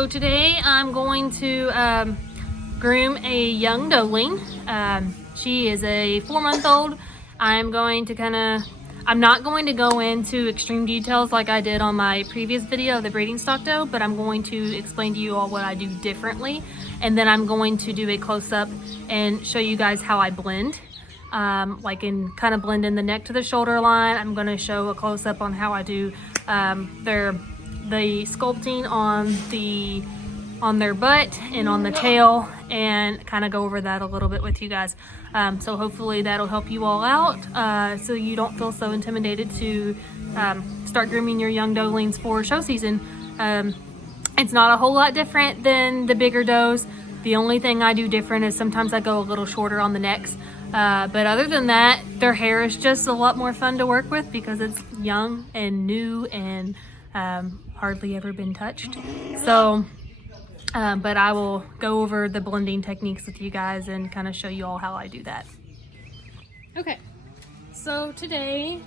So today I'm going to groom a young doeling. She is a 4-month-old. I'm not going to go into extreme details like I did on my previous video of the breeding stock doe, but I'm going to explain to you all what I do differently. And then I'm going to do a close-up and show you guys how I blend. Blend in the neck to the shoulder line. I'm going to show a close-up on how I do the sculpting on their butt and on the tail, and kind of go over that a little bit with you guys. So hopefully that'll help you all out, so you don't feel so intimidated to start grooming your young doelings for show season. It's not a whole lot different than the bigger does. The only thing I do different is sometimes I go a little shorter on the necks. But other than that, their hair is just a lot more fun to work with because it's young and new and hardly ever been touched. So, but I will go over the blending techniques with you guys and kind of show you all how I do that. Okay, so today,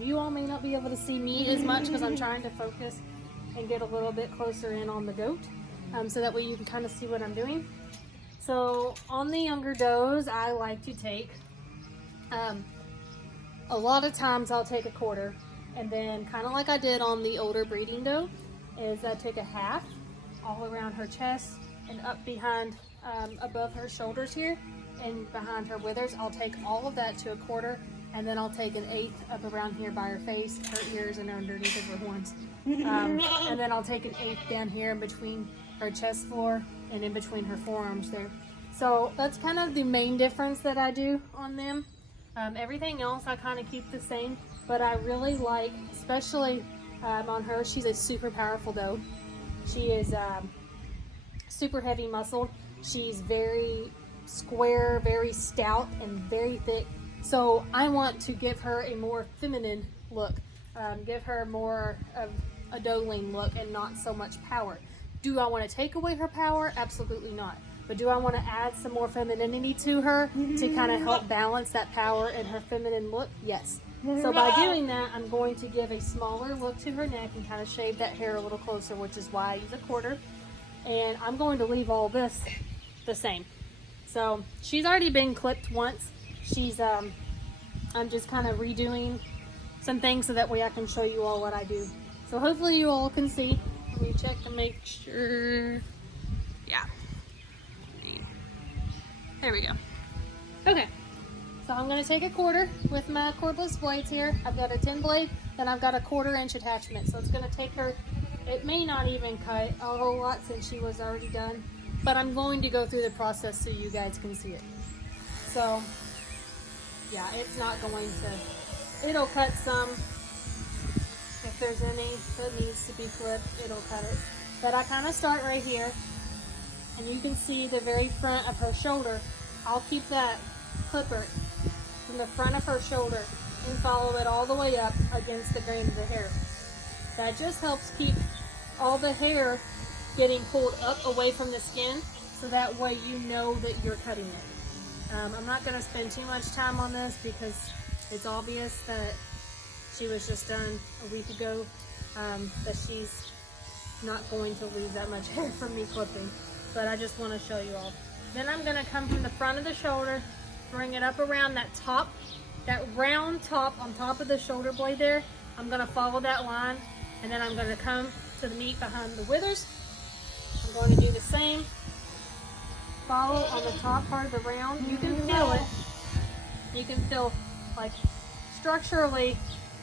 you all may not be able to see me as much because I'm trying to focus and get a little bit closer in on the goat, so that way you can kind of see what I'm doing. So on the younger does, I like to take, a lot of times I'll take a quarter, and then kind of like I did on the older breeding doe, is I take a half all around her chest and up behind, above her shoulders here and behind her withers. I'll take all of that to a quarter, and then I'll take an eighth up around here by her face, her ears, and underneath of her horns. And then I'll take an eighth down here in between her chest floor and in between her forearms there. So that's kind of the main difference that I do on them. Everything else I kind of keep the same, but I really like, especially on her, she's a super powerful doe. She is super heavy muscled. She's very square, very stout, and very thick. So I want to give her a more feminine look, give her more of a doeling look and not so much power. Do I want to take away her power? Absolutely not. But do I want to add some more femininity to her to kind of help balance that power and her feminine look? Yes. So by doing that, I'm going to give a smaller look to her neck and kind of shave that hair a little closer, which is why I use a quarter. And I'm going to leave all this the same. So she's already been clipped once. I'm just kind of redoing some things so that way I can show you all what I do. So hopefully you all can see. Let me check to make sure. Yeah. There we go. Okay. So I'm going to take a quarter with my cordless blades here. I've got a 10 blade, then I've got a 1/4 inch attachment. So it's going to take her, it may not even cut a whole lot since she was already done, but I'm going to go through the process so you guys can see it. So yeah, it's not going to, it'll cut some. If there's any that needs to be clipped, it'll cut it. But I kind of start right here, and you can see the very front of her shoulder. I'll keep that clipper from the front of her shoulder and follow it all the way up against the grain of the hair. That just helps keep all the hair getting pulled up away from the skin, so that way you know that you're cutting it. I'm not going to spend too much time on this because it's obvious that she was just done a week ago, that she's not going to lose that much hair from me clipping, but I just want to show you all. Then I'm going to come from the front of the shoulder, bring it up around that top, that round top on top of the shoulder blade there. I'm going to follow that line, and then I'm going to come to the meat behind the withers. I'm going to do the same. Follow on the top part of the round. You can feel it. You can feel, like, structurally,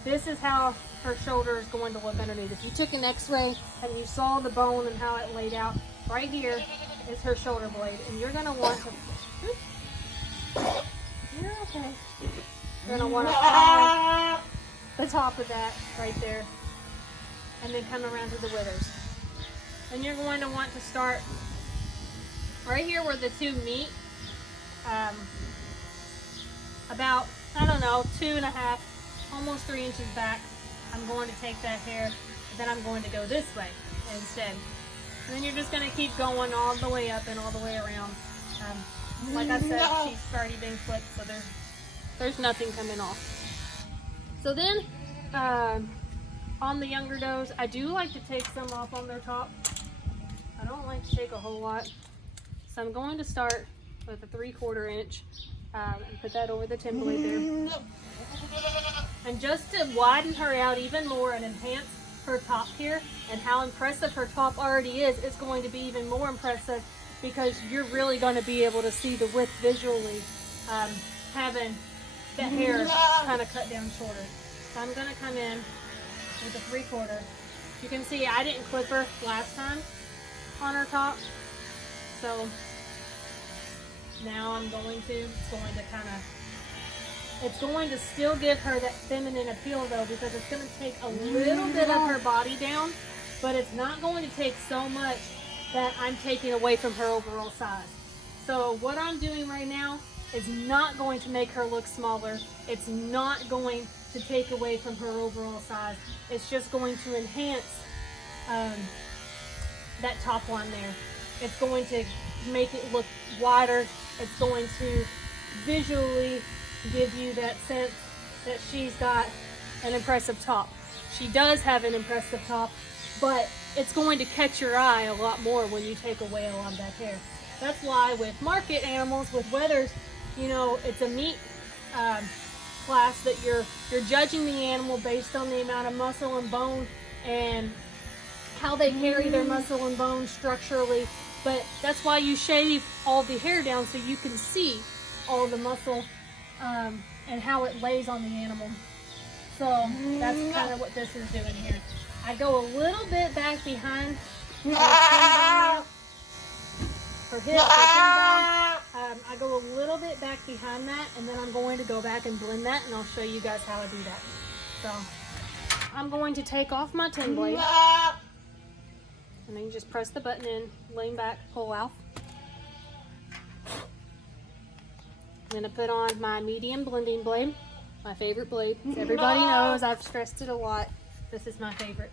this is how her shoulder is going to look underneath. If you took an x-ray and you saw the bone and how it laid out, right here is her shoulder blade. And you're going to want to, you're okay. You're going to want to follow the top of that right there, and then come around to the withers. And you're going to want to start right here where the two meet, about, I don't know, 2.5, almost 3 inches back. I'm going to take that hair, and then I'm going to go this way instead. And then you're just going to keep going all the way up and all the way around. Like I said, she's already been clipped, so there's nothing coming off. So then, on the younger does, I do like to take some off on their top. I don't like to take a whole lot. So I'm going to start with a 3/4 inch and put that over the 10 blade there. And just to widen her out even more and enhance her top here and how impressive her top already is, it's going to be even more impressive because you're really going to be able to see the width visually, having the hair kind of cut down shorter. So I'm going to come in with a 3/4. You can see I didn't clip her last time on her top, so now I'm going to, it's going to still give her that feminine appeal though, because it's going to take a little bit of her body down, but it's not going to take so much that I'm taking away from her overall size. So what I'm doing right now is not going to make her look smaller. It's not going to take away from her overall size. It's just going to enhance that top line there. It's going to make it look wider. It's going to visually give you that sense that she's got an impressive top. She does have an impressive top, but it's going to catch your eye a lot more when you take away a lot of that hair. That's why with market animals, with wethers, you know, it's a meat class that you're judging the animal based on the amount of muscle and bone and how they carry their muscle and bone structurally. But that's why you shave all the hair down so you can see all the muscle and how it lays on the animal. So that's kind of what this is doing here. I go a little bit back behind her hip, I go a little bit back behind that, and then I'm going to go back and blend that, and I'll show you guys how I do that. So I'm going to take off my 10 blade, and then you just press the button in, lean back, pull out. I'm going to put on my medium blending blade, my favorite blade. Everybody knows, I've stressed it a lot. This is my favorite.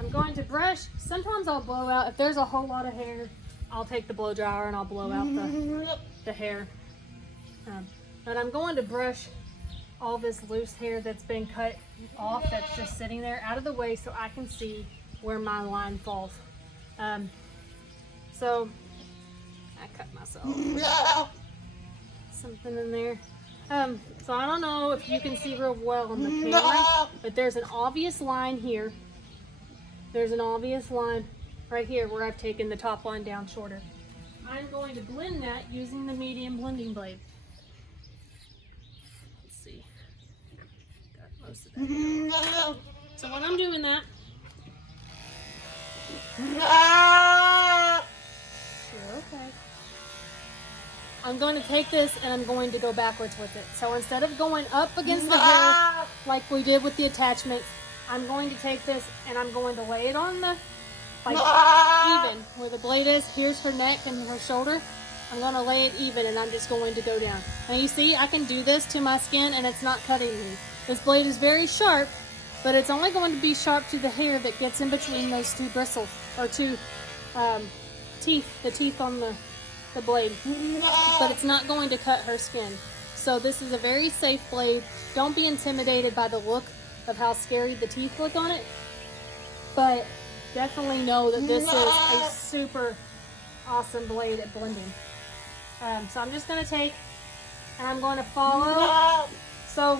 I'm going to brush. Sometimes I'll blow out. If there's a whole lot of hair, I'll take the blow dryer and I'll blow out the hair. But I'm going to brush all this loose hair that's been cut off, that's just sitting there, out of the way so I can see where my line falls. So I cut myself something in there. So I don't know if you can see real well on the camera, but there's an obvious line here. There's an obvious line right here where I've taken the top line down shorter. I'm going to blend that using the medium blending blade. Let's see. Got most of that. So when I'm doing that, you're okay. I'm going to take this and I'm going to go backwards with it. So instead of going up against the hair like we did with the attachments, I'm going to take this and I'm going to lay it on the, even where the blade is. Here's her neck and her shoulder. I'm going to lay it even and I'm just going to go down. Now you see, I can do this to my skin and it's not cutting me. This blade is very sharp, but it's only going to be sharp to the hair that gets in between those two bristles, or two teeth, the teeth on the blade, but it's not going to cut her skin. So this is a very safe blade. Don't be intimidated by the look of how scary the teeth look on it, but definitely know that this is a super awesome blade at blending. So I'm just going to take and I'm going to follow. So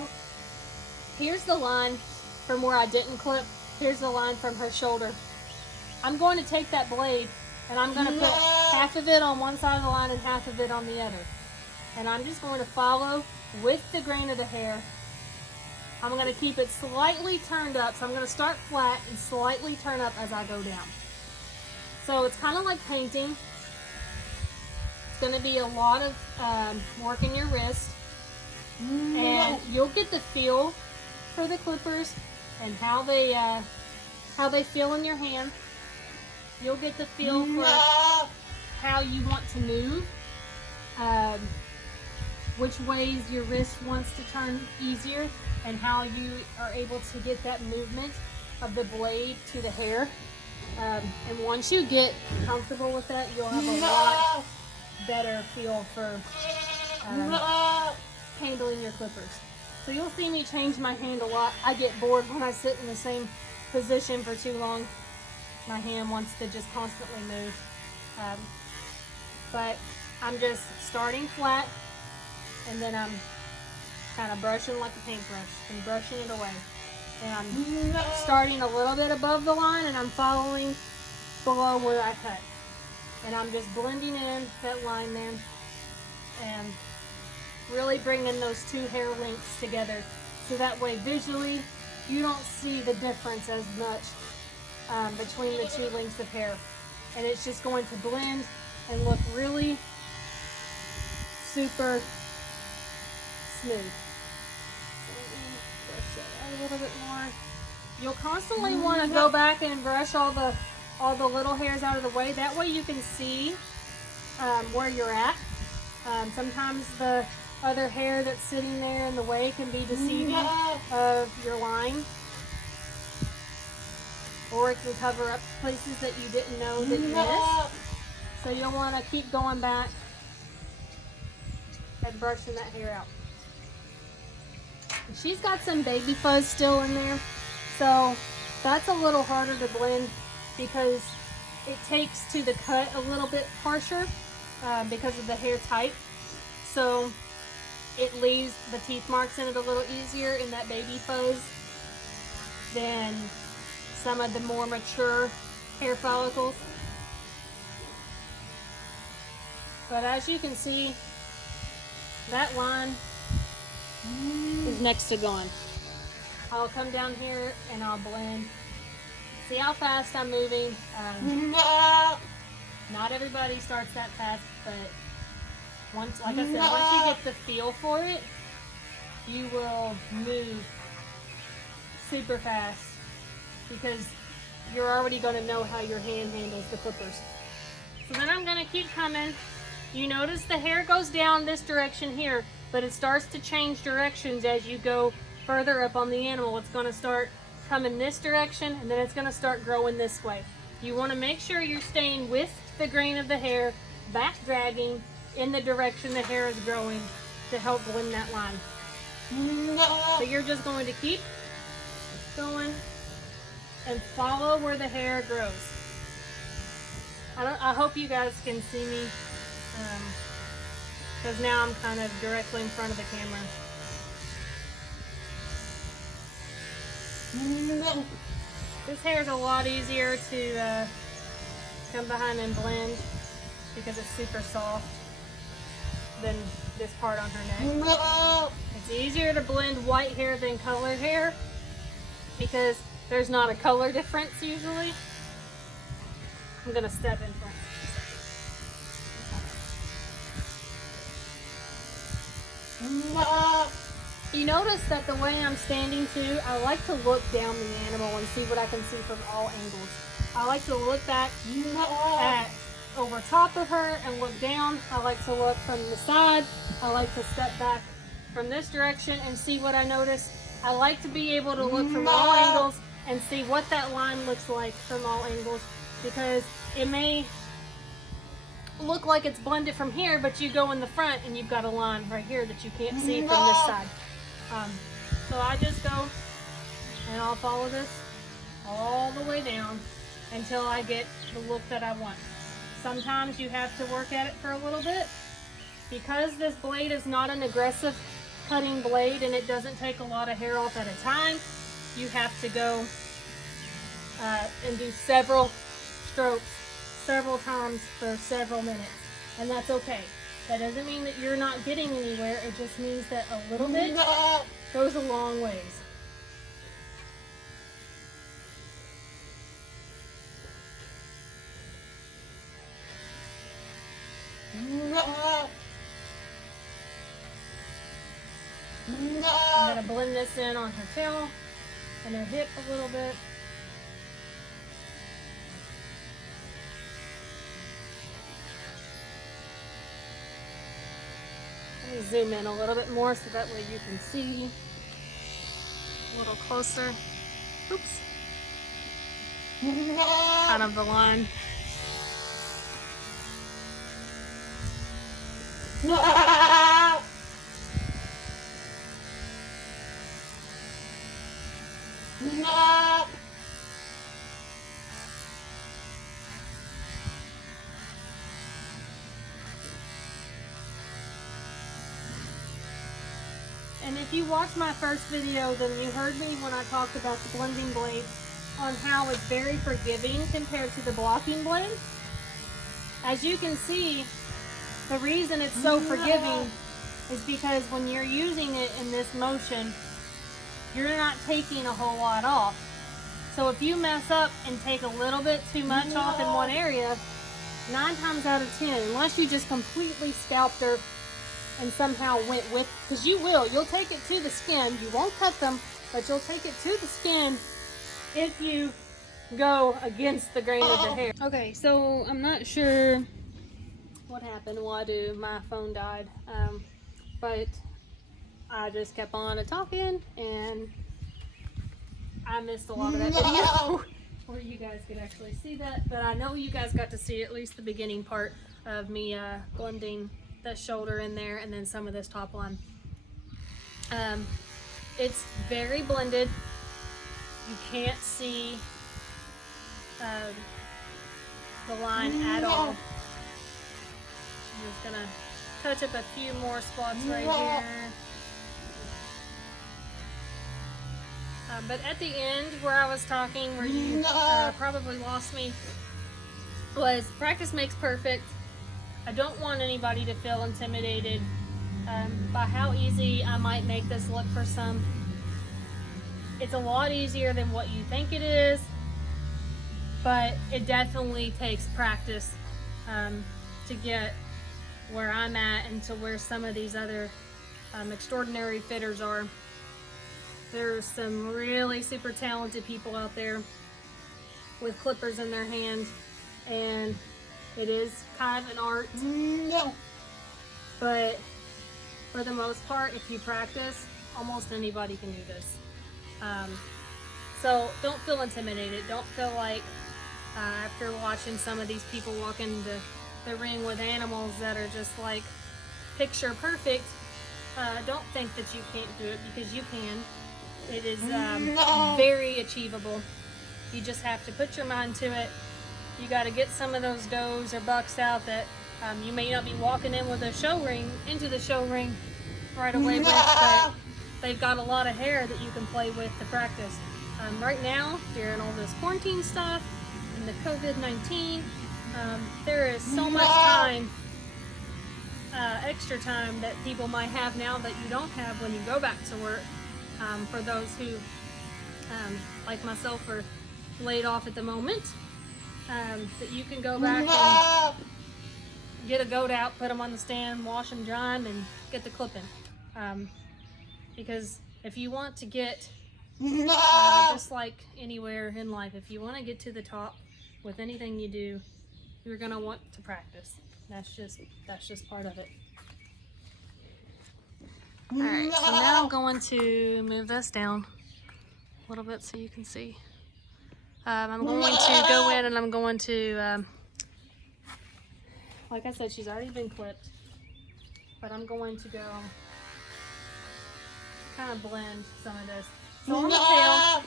here's the line from where I didn't clip. Here's the line from her shoulder. I'm going to take that blade and I'm going to put half of it on one side of the line and half of it on the other. And I'm just going to follow with the grain of the hair. I'm going to keep it slightly turned up. So I'm going to start flat and slightly turn up as I go down. So it's kind of like painting. It's going to be a lot of work in your wrist. And you'll get the feel for the clippers and how they feel in your hand. You'll get the feel for how you want to move, which ways your wrist wants to turn easier, and how you are able to get that movement of the blade to the hair. And once you get comfortable with that, you'll have a lot better feel for handling your clippers. So you'll see me change my hand a lot. I get bored when I sit in the same position for too long. My hand wants to just constantly move. But I'm just starting flat, and then I'm kind of brushing like a paintbrush and brushing it away. And I'm starting a little bit above the line, and I'm following below where I cut. And I'm just blending in that line there and really bringing those two hair lengths together, so that way visually you don't see the difference as much between the two lengths of hair. And it's just going to blend and look really super smooth. So let me brush that out a little bit more. You'll constantly want to go back and brush all the little hairs out of the way. That way you can see where you're at. Sometimes the other hair that's sitting there in the way can be deceiving of your line, or it can cover up places that you didn't know that you missed. So you'll want to keep going back and brushing that hair out. And she's got some baby fuzz still in there, so that's a little harder to blend because it takes to the cut a little bit harsher because of the hair type. So it leaves the teeth marks in it a little easier in that baby fuzz than some of the more mature hair follicles. But as you can see, that line is next to gone. I'll come down here and I'll blend. See how fast I'm moving? Not everybody starts that fast, but once, like I said, once you get the feel for it, you will move super fast because you're already going to know how your hand handles the clippers. So then I'm going to keep coming. You notice the hair goes down this direction here, but it starts to change directions as you go further up on the animal. It's going to start coming this direction, and then it's going to start growing this way. You want to make sure you're staying with the grain of the hair, back dragging in the direction the hair is growing to help blend that line. So you're just going to keep going and follow where the hair grows. I hope you guys can see me, because now I'm kind of directly in front of the camera. This hair is a lot easier to come behind and blend because it's super soft than this part on her neck. It's easier to blend white hair than colored hair because there's not a color difference usually. I'm gonna step in front. You notice that the way I'm standing too, I like to look down the animal and see what I can see from all angles. I like to look back at over top of her and look down. I like to look from the side. I like to step back from this direction and see what I notice. I like to be able to look from all angles and see what that line looks like from all angles, because it may look like it's blended from here, but you go in the front and you've got a line right here that you can't see from this side. So I just go and I'll follow this all the way down until I get the look that I want. Sometimes you have to work at it for a little bit. Because this blade is not an aggressive cutting blade and it doesn't take a lot of hair off at a time, you have to go and do several strokes several times for several minutes, and that's okay. That doesn't mean that you're not getting anywhere. It just means that a little bit goes a long ways. I'm going to blend this in on her tail and her hip a little bit. Let me zoom in a little bit more so that way you can see a little closer. Oops. Kind of the line. And if you watched my first video, then you heard me when I talked about the blending blade on how it's very forgiving compared to the blocking blade. As you can see, the reason it's so forgiving is because when you're using it in this motion, you're not taking a whole lot off. So if you mess up and take a little bit too much off in one area, 9 times out of 10, unless you just completely scalped her and somehow went with, because you'll take it to the skin. You won't cut them, but you'll take it to the skin if you go against the grain of the hair. Okay, so I'm not sure what happened. My phone died, but I just kept on talking and I missed a lot of that video where you guys could actually see that, but I know you guys got to see at least the beginning part of me blending the shoulder in there and then some of this top line. It's very blended. You can't see the line at all. I'm just gonna touch up a few more spots right here. But at the end where I was talking, where you probably lost me, was practice makes perfect. I don't want anybody to feel intimidated by how easy I might make this look for some. It's a lot easier than what you think it is, but it definitely takes practice to get where I'm at and to where some of these other extraordinary fitters are. There's some really super talented people out there with clippers in their hands, and it is kind of an art. But for the most part, if you practice, almost anybody can do this. So don't feel intimidated. Don't feel like after watching some of these people walk into the ring with animals that are just like picture perfect, don't think that you can't do it, because you can. It is very achievable. You just have to put your mind to it. You got to get some of those does or bucks out that you may not be walking in with a show ring into the show ring right away with, but they've got a lot of hair that you can play with to practice. Right now, during all this quarantine stuff and the COVID-19, there is so much time, extra time that people might have now that you don't have when you go back to work. For those who, like myself, are laid off at the moment, that you can go back and get a goat out, put them on the stand, wash them, dry them, and get the clipping. Because if you want to get, just like anywhere in life, if you want to get to the top with anything you do, you're going to want to practice. That's just part of it. Alright, so now I'm going to move this down a little bit so you can see. I'm going to go in and I'm going to, like I said, she's already been clipped, but I'm going to go kind of blend some of this. So on the tail,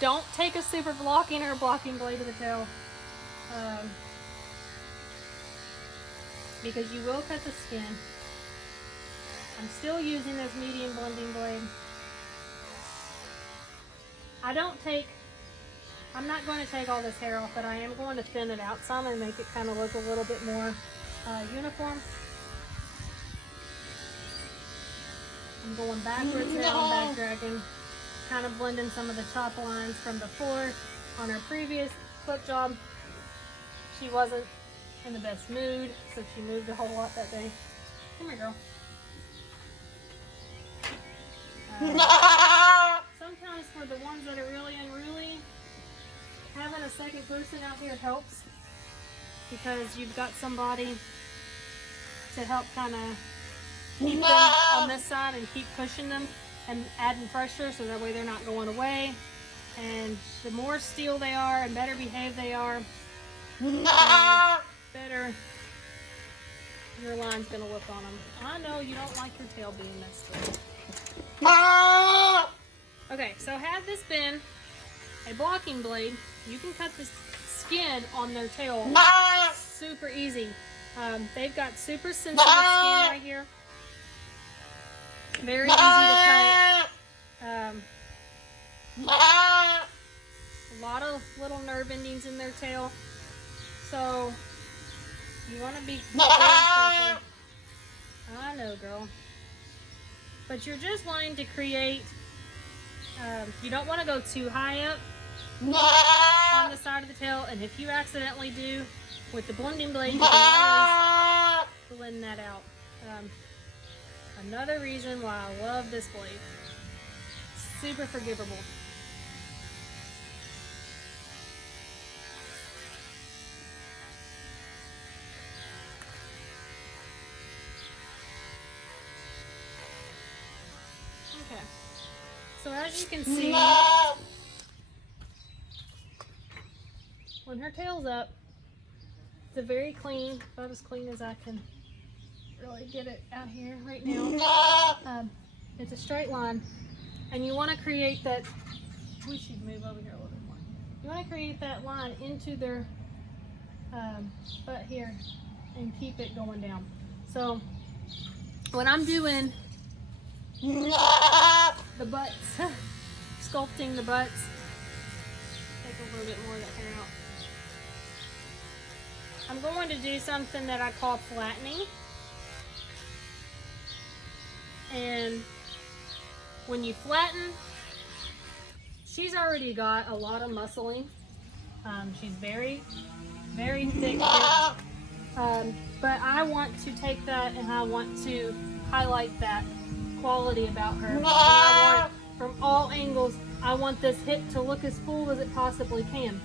don't take a super blocking or blocking blade to the tail, because you will cut the skin. I'm still using this medium blending blade. I'm not going to take all this hair off, but I am going to thin it out some and make it kind of look a little bit more uniform. I'm going backwards now, back dragging, kind of blending some of the top lines from before. On her previous clip job, she wasn't in the best mood, so she moved a whole lot that day. Come here, girl. Sometimes for the ones that are really unruly, having a second person out here helps, because you've got somebody to help kind of keep them on this side and keep pushing them and adding pressure, so that way they're not going away. And the more steel they are and better behaved they are, the better your line's going to look on them. I know you don't like your tail being messed with. Okay, so had this been a blocking blade, you can cut the skin on their tail super easy. They've got super sensitive skin right here. Very easy to cut. A lot of little nerve endings in their tail. So you want to be very careful. I know, girl. But you're just wanting to create, you don't want to go too high up on the side of the tail. And if you accidentally do, with the blending blade, you can always blend that out. Another reason why I love this blade. Super forgivable. Okay, so as you can see, when her tail's up, it's a very clean, about as clean as I can really get it out here right now. It's a straight line, and you want to create that, we should move over here a little bit more. You want to create that line into their butt here and keep it going down. So when I'm doing the butts, sculpting the butts, take a little bit more of that hair out. I'm going to do something that I call flattening. And when you flatten, she's already got a lot of muscling. She's very, very thick. But I want to take that and I want to highlight that quality about her. And I want, from all angles, I want this hip to look as full as it possibly can.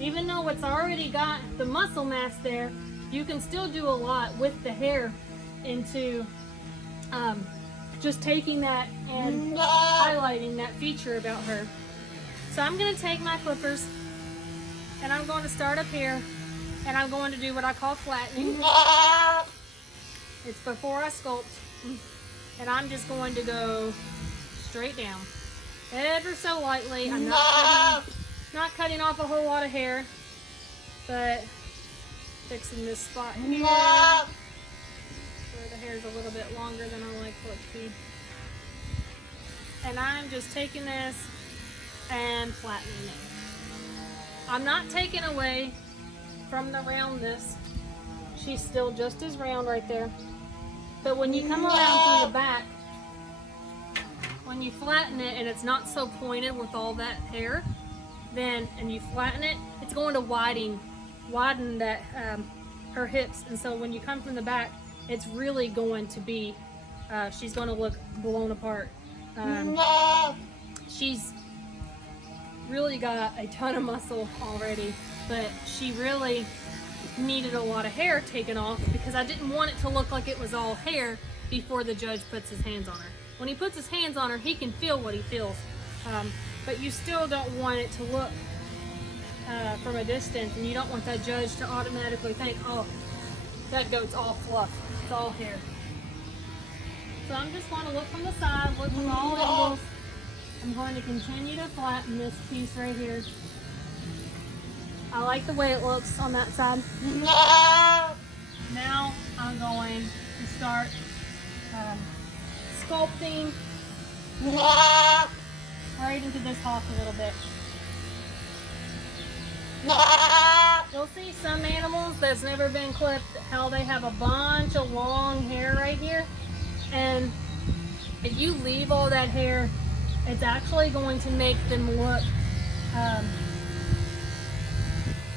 Even though it's already got the muscle mass there, you can still do a lot with the hair into just taking that and highlighting that feature about her. So I'm going to take my clippers and I'm going to start up here and I'm going to do what I call flattening. It's before I sculpt, and I'm just going to go straight down ever so lightly. I'm not cutting off a whole lot of hair, but fixing this spot here where the hair is a little bit longer than I like for it to be. And I'm just taking this and flattening it. I'm not taking away from the roundness. She's still just as round right there. But when you come around from the back, when you flatten it and it's not so pointed with all that hair, then and you flatten it, it's going to widen that her hips. And so when you come from the back, it's really going to be, she's going to look blown apart. She's really got a ton of muscle already, but she really needed a lot of hair taken off because I didn't want it to look like it was all hair before the judge puts his hands on her. When he puts his hands on her, he can feel what he feels, but you still don't want it to look from a distance, and you don't want that judge to automatically think, oh, that goat's all fluff, it's all hair. So I'm just going to look from the side, look from all angles. I'm going to continue to flatten this piece right here. I like the way it looks on that side. Now I'm going to start sculpting right into this hawk a little bit. You'll see some animals that's never been clipped, how they have a bunch of long hair right here. And if you leave all that hair, it's actually going to make them look,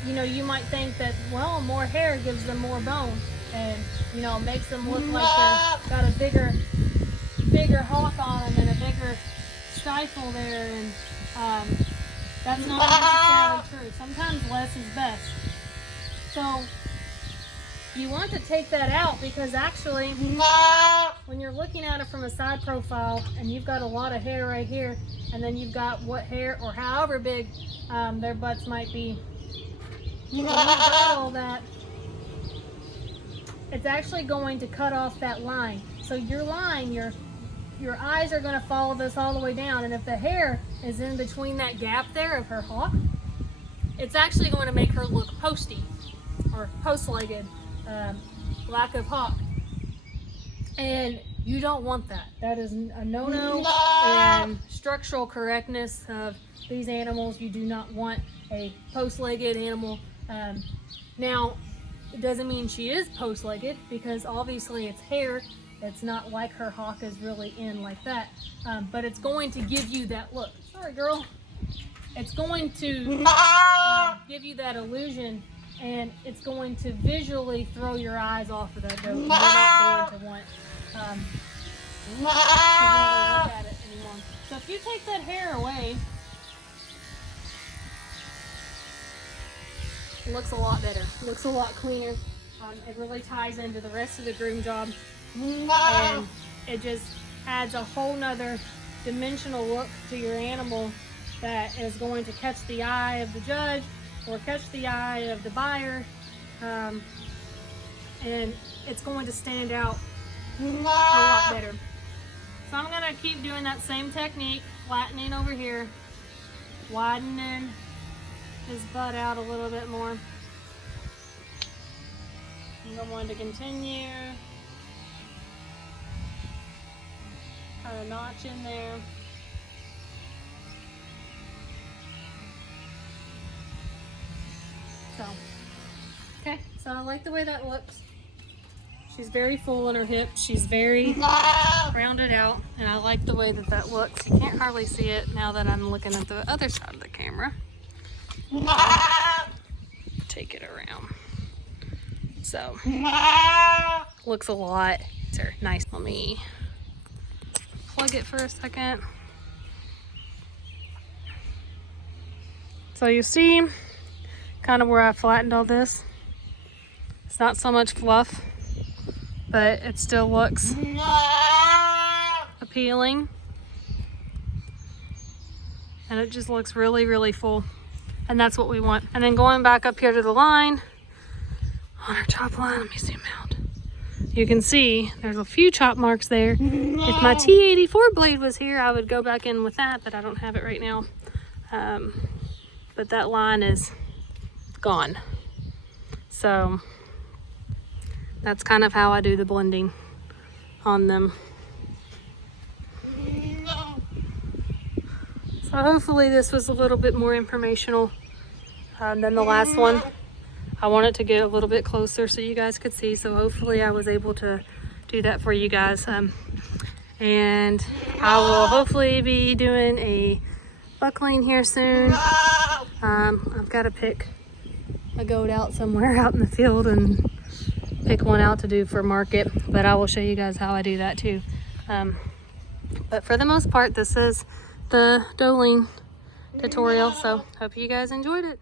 you know, you might think that, well, more hair gives them more bone, and, you know, makes them look like they've got a bigger hawk on them and a bigger stifle there, and that's not necessarily true. Sometimes less is best. So you want to take that out because actually when you're looking at it from a side profile and you've got a lot of hair right here, and then you've got what hair or however big their butts might be, when you've got all that, it's actually going to cut off that line. So your line, your eyes are going to follow this all the way down, and if the hair is in between that gap there of her hawk, it's actually going to make her look posty or post-legged, lack of hawk. And You don't want that. That is a no-no. And structural correctness of these animals, you do not want a post-legged animal. Now, it doesn't mean she is post-legged, because obviously it's hair. It's not like her hock is really in like that. But it's going to give you that look. Sorry, girl. It's going to give you that illusion, and it's going to visually throw your eyes off of that goat. You're not going to want to really look at it anymore. So if you take that hair away, it looks a lot better. It looks a lot cleaner. It really ties into the rest of the groom job, and it just adds a whole nother dimensional look to your animal that is going to catch the eye of the judge or catch the eye of the buyer, and it's going to stand out a lot better. So I'm gonna keep doing that same technique, flattening over here, widening his butt out a little bit more. I'm going to continue, kind of notch in there. Okay, so I like the way that looks. She's very full in her hips. She's very rounded out, and I like the way that that looks. You can't hardly see it now that I'm looking at the other side of the camera. Take it around. So, looks a lot nice. Let me plug it for a second. So you see kind of where I flattened all this. It's not so much fluff, but it still looks appealing. And it just looks really, really full. And that's what we want. And then going back up here to the line, on our top line, let me zoom out. You can see there's a few chop marks there. If my T84 blade was here, I would go back in with that, but I don't have it right now. But that line is gone. So that's kind of how I do the blending on them. So hopefully this was a little bit more informational than the last one. I wanted to get a little bit closer so you guys could see, so hopefully I was able to do that for you guys. And I will hopefully be doing a buckling here soon. I've got to pick a goat out somewhere out in the field and pick one out to do for market, but I will show you guys how I do that too. But for the most part, this is the doeling tutorial, so hope you guys enjoyed it.